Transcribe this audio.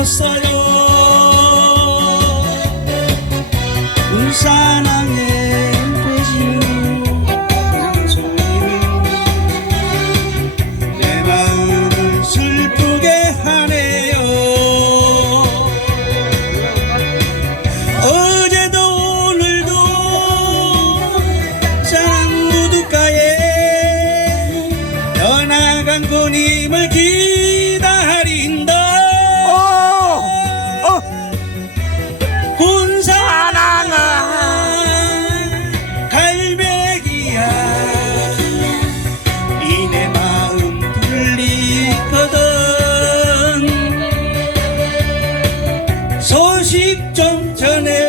없어요 울산항에 님을 기다. 오늘도 사랑 무두가에 떠나간 고님을 기 음식 전해.